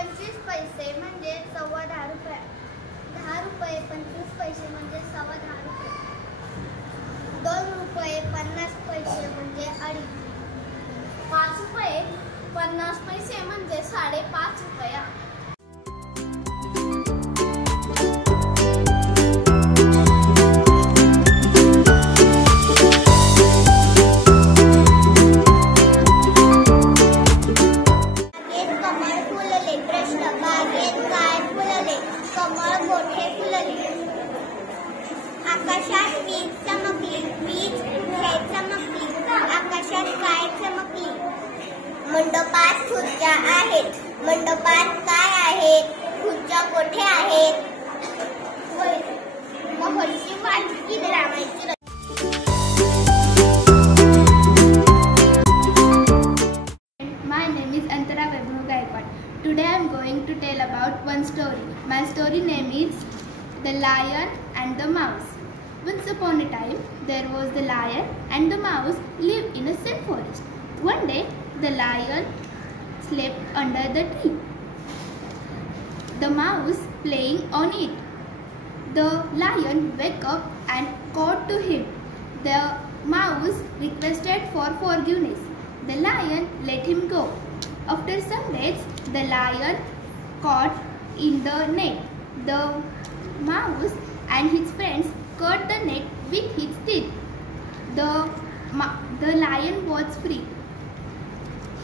25 पैसे म्हणजे सव्वा 10 रुपये. 10 रुपये 25 पैसे म्हणजे सव्वा 10 रुपये. 2 रुपये 50 पैसे म्हणजे अडीच. 5 रुपये 50 पैसे म्हणजे 5.5 रुपया. कमळ मोठे फुलले. आकाशात वीज चमकली. वीज कुठे चमकली? आकाशात काय चमकली? मंडपात खुर्च्या आहेत. मंडपात काय आहेत? खुर्च्या कोठे आहेत? महर्षी Valmiki Ramayana. My name is Antara Vaibhav Gaikwad. Today I am going to tell about one story. My story name is The Lion and the Mouse. Once upon a time, there was the lion and the mouse lived in a sad forest. One day, the lion slept under the tree. The mouse playing on it. The lion woke up and called to him. The mouse requested for forgiveness. The lion let him go. After some days, the lion caught in the net. The mouse and his friends caught the net with his teeth. The lion was free.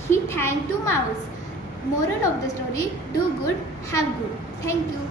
He thanked to mouse. Moral of the story: do good, have good. Thank you.